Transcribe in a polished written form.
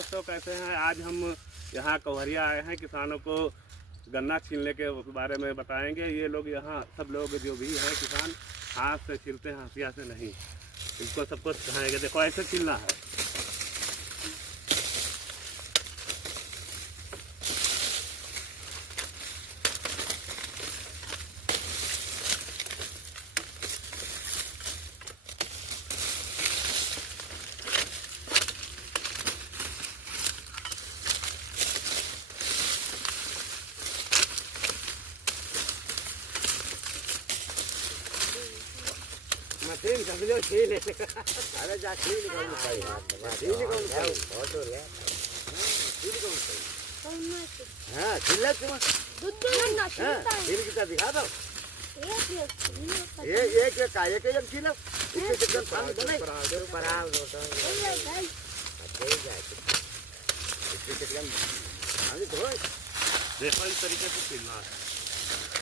दोस्तों, कैसे हैं? आज हम यहाँ कवहरिया आए हैं। किसानों को गन्ना छीलने के बारे में बताएंगे। ये लोग यहाँ सब लोग जो भी हैं किसान हाथ से छीलते हैं, हंसिया से नहीं। इनको सबको सिखाएंगे। देखो ऐसे छीलना है। मशीन समझो छील अरे जा छील कौन सही छील कौन सही बहुत हो गया छील कौन सही हां छील ले तुम दूध गन्ना छीलता है छील के दिखा दो एक एक का एक जन छीलो इसके चिकन पानी बनाई बराबर होता है अच्छे जाए इसके चिकन पानी धोए। देखो इस तरीके से छीलना है।